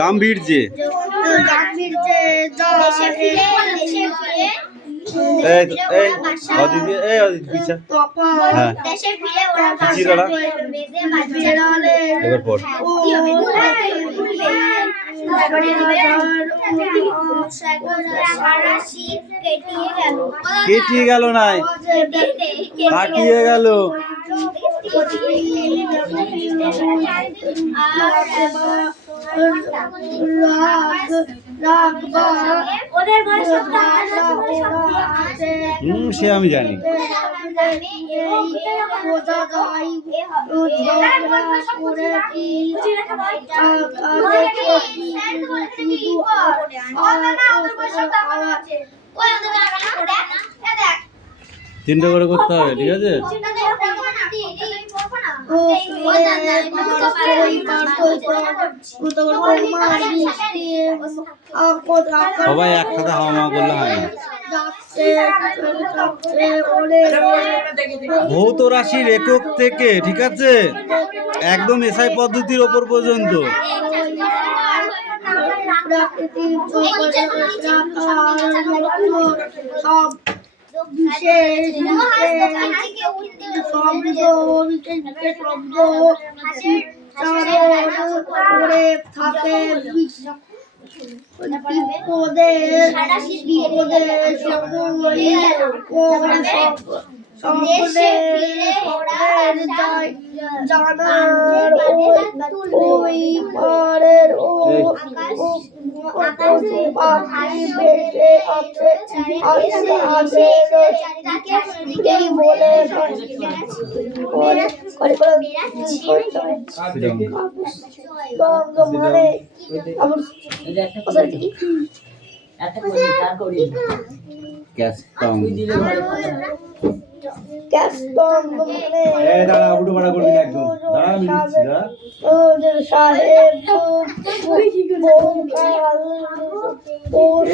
গাম্ভীর্যে কেটিয়ে গেল নাই কাটিয়ে গেল। সে আমি জানি। তিনটা করে করতে হবে, ঠিক আছে? সবাই একসাথে হাওয়া মাওয়া করলে হয় না। ভৌত রাশির একক থেকে, ঠিক আছে, একদম এসআই পদ্ধতির ওপর পর্যন্ত।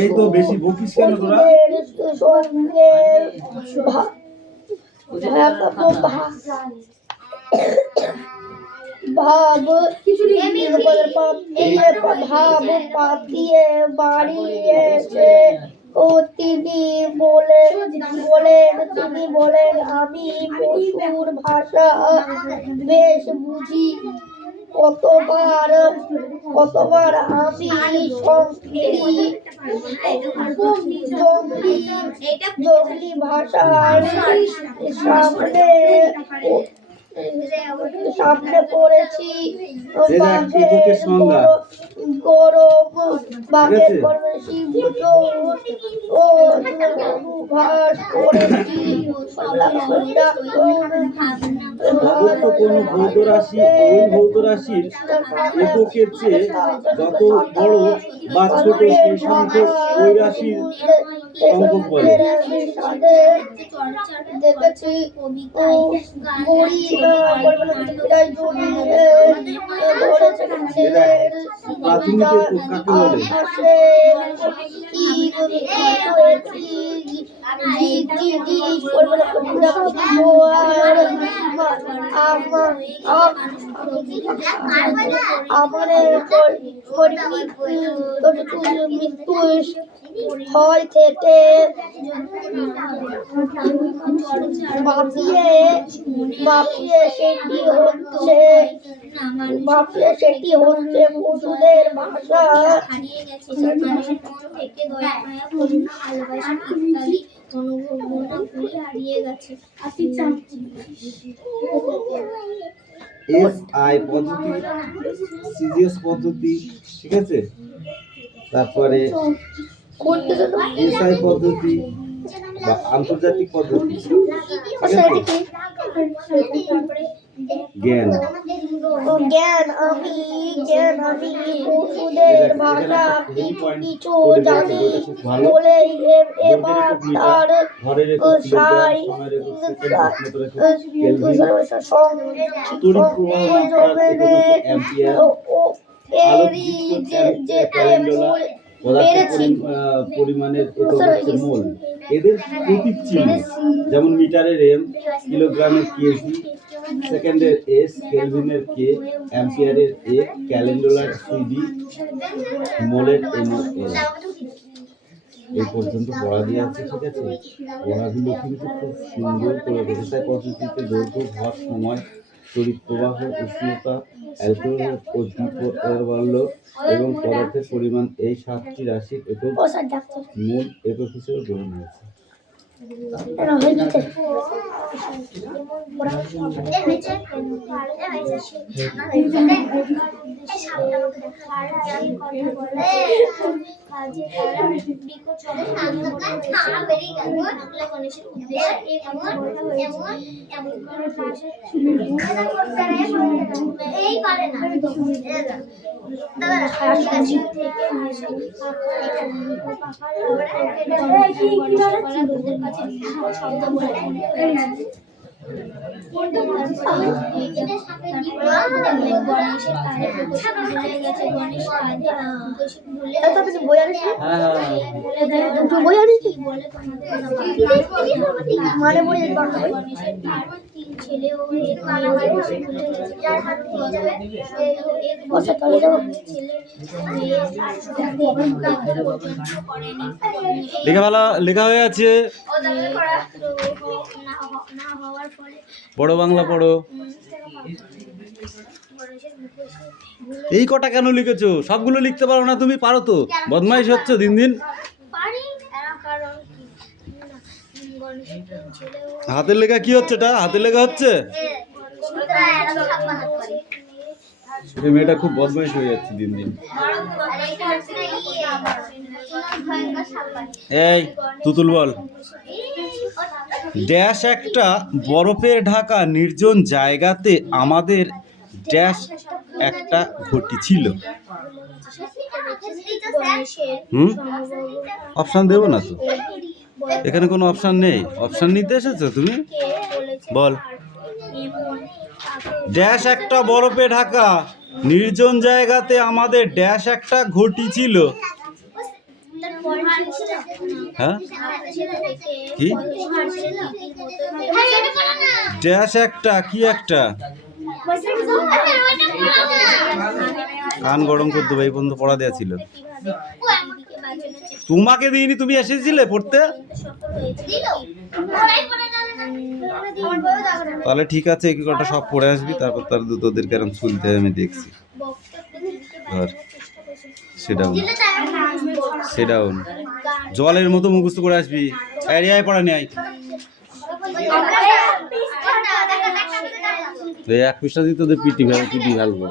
এই তো বেশি বকিস কেন তোরা? ভাব পাতিয়ে বাড়ি এসে তিনি বলেন আমি পশুর ভাষা বেশ বুঝি। কতবার আমি জঙ্গলি ভাষার সামনে পড়েছি। গরম বাঘের ও অনুভাস করেছি। কোনো ভৌত রাশি ওই ভৌত রাশির এককের চেয়ে যত বড় বা ছোট সেই সংখ্যক ওই রাশির সংখ্যক বলে। দেখেছি প্রাথমিক কাকে বলে? মৃত্যু হয় থেকে বাঁচিয়ে সেটি হচ্ছে পশুদের ভাষা। এসআই পদ্ধতি, সিজিএস পদ্ধতি, ঠিক আছে, তারপরে এসআই পদ্ধতি বা আন্তর্জাতিক পদ্ধতি, জ্ঞান আমি পশুদের ভাষা কিছু জানি বলে এবার তার পরিমাণের মোল, এদের প্রতীক চিহ্ন, যেমন মিটারের এম, কিলোগ্রামের কেজি, সেকেন্ডের এস, কেলভিনের কে, অ্যাম্পিয়ারের এ, ক্যালেন্ডুলার সিডি, মোলের এমএল। এই পর্যন্ত পড়া দিয়ে আছে, ঠিক আছে। পড়াগুলো কিন্তু খুব সুন্দর করে বোঝায় পদ্ধতিতে দৈর্ঘ্য, ভর, সময়, তড়িৎ প্রবাহ, উষ্ণতা, অ্যালকোহল ও দ্বিপরমাণু এবং পদার্থের পরিমাণ, এই 7টি রাশির একক মূল একক হিসেবে গ্রহণ হয়েছে। লেখা হয়ে আছে, বড় বাংলা পড়ো। এই কটা কেন লিখেছো? সবগুলো লিখতে পারো না তুমি? পারো তো, বদমাইশ হচ্ছে দিন দিন। হাতের লেখা কি হচ্ছে? এটা হাতের লেখা হচ্ছে। মেয়েটা খুব বদমাইশ হয়ে যাচ্ছে দিন দিন। এই তুতুল বল। ড্যাশ একটা বরফের ঢাকা নির্জন জায়গাতে আমাদের ড্যাশ একটা ঘটি ছিল। অপশন দেবো না তো, এখানে কোনো অপশন নেই। অপশন নিতে এসেছো তুমি? বল। ড্যাশ একটা বরফে ঢাকা নির্জন জায়গাতে আমাদের ড্যাশ একটা ঘটি ছিল। হ্যাঁ কি? ড্যাশ একটা কি একটা? কান গরম করে দেবো, এই পর্যন্ত পড়া দেওয়া ছিল। তোমাকে দিইনি, তুমি এসেছিলে পড়তে। তাহলে ঠিক আছে, এই কটা সব পড়ে আসবি, তারপর তার তোদের কেরম শুনতে আমি দেখছি। ধর সেটাও জলের মতো মুখস্থ করে আসবি। এরিয়ায় পড়া নেই। এক পৃষ্ঠা দিয়ে তোদের পিটি ফেলবো।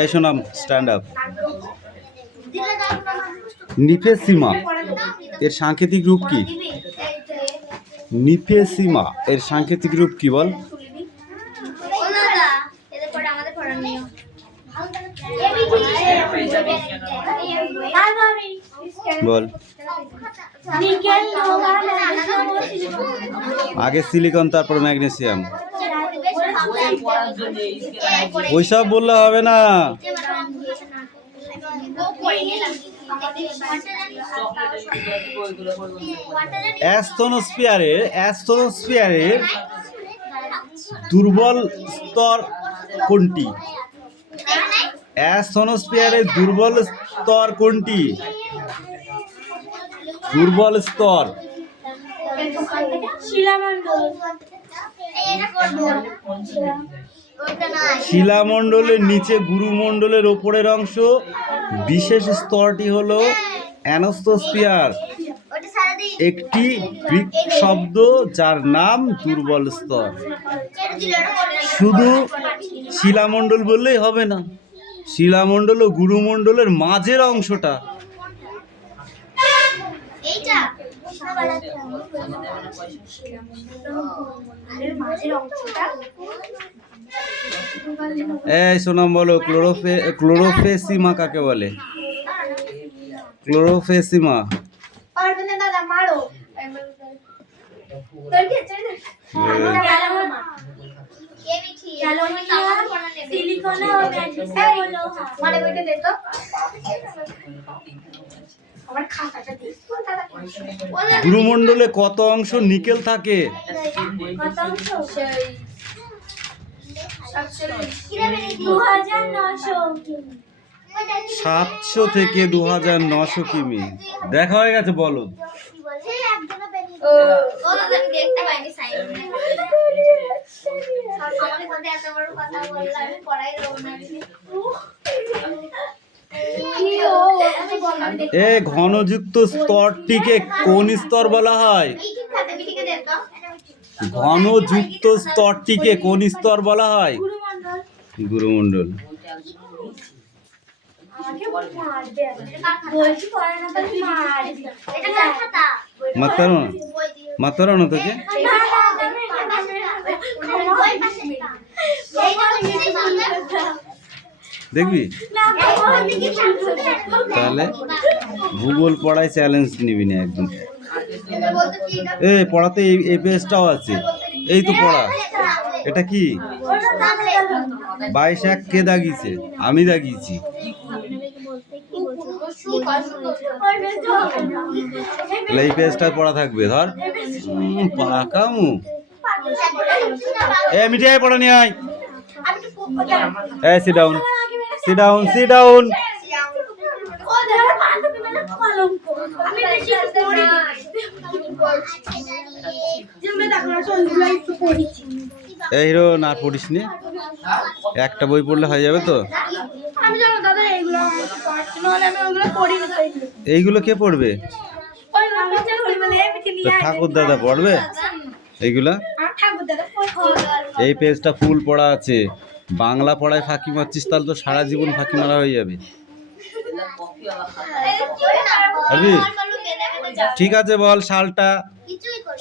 এই শোনাম, স্ট্যান্ড আপ। নিফেসিমা এর সাংকেতিক রূপ কি? নিফেসিমা এর সাংকেতিক রূপ কি বল? বল। আগে সিলিকন, তারপর ম্যাগনেসিয়াম। ওইসব বললে হবে না। অ্যাস্তনোস্ফিয়ারের দুর্বল স্তর কোনটি? অ্যাস্তনোস্ফিয়ারের দুর্বল স্তর কোনটি? দুর্বল স্তর শিলামণ্ডলের নিচে গুরুমণ্ডলের ওপরের অংশ, বিশেষ স্তরটি হলো অ্যানোস্ফিয়ার, একটি গ্রিক শব্দ যার নাম দুর্বল স্তর। শুধু শিলামণ্ডল বললেই হবে না, শিলামণ্ডল ও গুরুমণ্ডলের মাঝের অংশটা। এই শোনাম, বলো ক্লোরোফেসিমা কাকে বলে? ক্লোরোফেসিমা গুরুমণ্ডলে কত অংশ নিকেল থাকে? 700 থেকে 2900 কিমি। দেখা হয়ে গেছে বলো। এ ঘনযুক্ত স্তরটিকে কোন স্তর বলা হয়? ঘনযুক্ত স্তরটিকে কোন স্তর বলা হয়? গুরুমণ্ডল। মাতারো না তোকে দেখবি তাহলে ভূগোল পড়ায় চ্যালেঞ্জ নিবি না একদম। পড়াতে এই পেজটাও আছে, এই তো পড়া। এটা কি 22 কে দাগিয়েছে? আমি দাগিয়েছি। এই পেজটা পড়া থাকবে। ধর পাকামু মিটিয়ে পড়া নিয়ে আয়। Sit down, sit down, sit down. এই হিরো না পড়িস নি, একটা বই পড়লে হয়ে যাবে তো। এইগুলো কে পড়বে? ঠাকুর দাদা পড়বে এইগুলা। এই পেজটা ফুল পড়া আছে। বাংলা পড়ায় ফাঁকি মারছিস তাহলে তো সারা জীবন ফাঁকি মারা হয়ে যাবে। ঠিক আছে বল সালটা।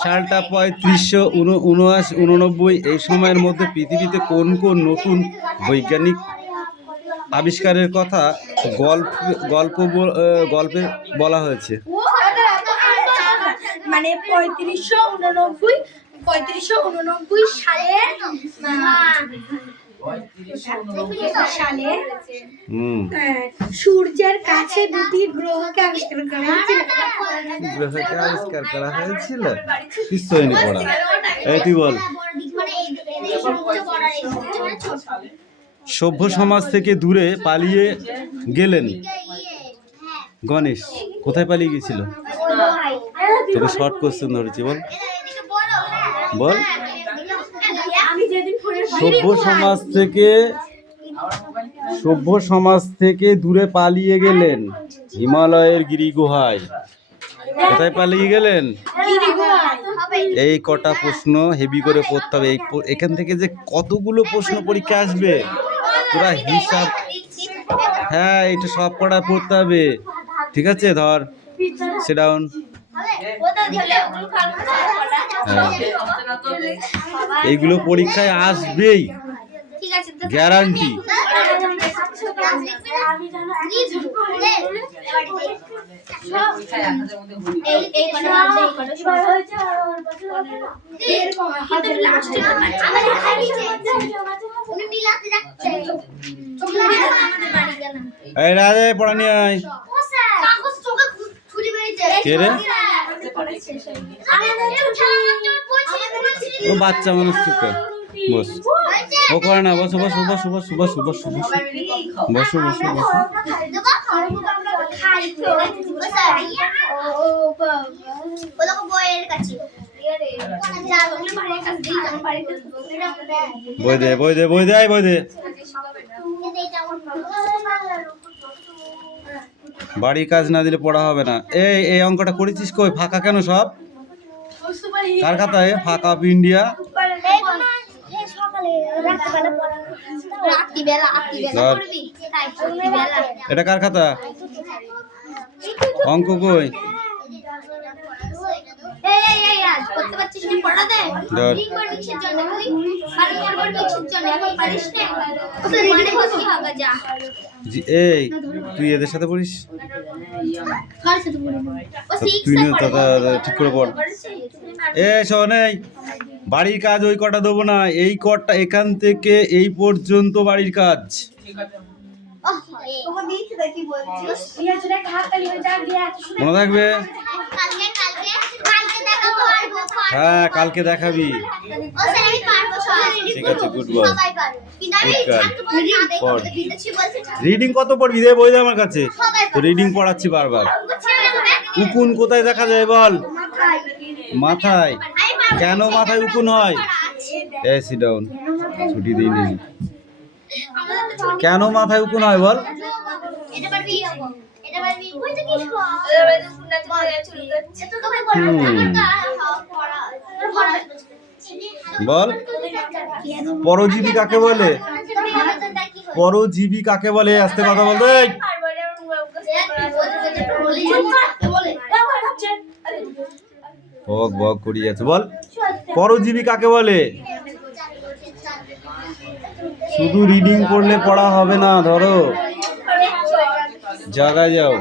3589 এই সময়ের মধ্যে পৃথিবীতে কোন কোন নতুন বৈজ্ঞানিক আবিষ্কারের কথা গল্পে বলা হয়েছে? মানে 3589 সালে সূর্যের কাছে দুটি গ্রহকে আবিষ্কার করা হয়েছিল। কিছু হয়নি পড়া। এই তুই বল। সভ্য সমাজ থেকে দূরে পালিয়ে গেলেন গণেশ। কোথায় পালিয়ে গেছিল? তোকে শর্ট কোশ্চেন ধরেছি, বল বল। সভ্য সমাজ থেকে দূরে পালিয়ে গেলেন হিমালয়ের গিরি গুহায়। কোথায় পালিয়ে গেলেন? এই কটা প্রশ্ন হেভি করে পড়তে হবে। এখান থেকে যে কতগুলো প্রশ্ন পরীক্ষা আসবে তোরা হিসাব। হ্যাঁ, এটা সব কটা পড়তে হবে। ঠিক আছে, ধর সিট ডাউন। এইগুলো পরীক্ষায় আসবেই, গ্যারান্টি। এই রাজে পড়া নিয়ে আয়। কে রে? ও বাচ্চা মানুষ, চুপ কর, বস। ও করে না, বসো বসো বসো বসো বসো বসো বসো বসো বসো বসো। বই দে বই দে বই দে বই দে। বাড়ির কাজ না দিলে পড়া হবে না। এই অঙ্কটা করেছিস কই? ফাঁকা কেন সব? কার খাতায় ফাঁকা? Of India. এটা কার খাতা? অঙ্ক কই? এই তুই এদের সাথে পড়িস? তুই ঠিক করে পড়। শোন, এই বাড়ির কাজ ওই কটা দেবো না, এই কটা এখান থেকে এই পর্যন্ত বাড়ির কাজ। মনে থাকবে? হ্যাঁ, কালকে দেখাবি। ঠিক আছে, গুড বয়। রিডিং কত পড়বি রে? বই দে আমার কাছে, তো রিডিং পড়াচ্ছি বারবার। উকুন কোথায় দেখা যায় বল? মাথায়। কেন মাথায় উকুন হয়? সিট ডাউন, ছুটি দিই নি। কেন মাথায় উকুন হয় বল? বল, পরজীবী কাকে বলে? পরজীবী কাকে বলে? আস্তে কথা বলতে। বক বক করি যাচ্ছে। বল, পরজীবী কাকে বলে? শুধু রিডিং পড়লে পড়া হবে না, ধরো জায়গায় যাও।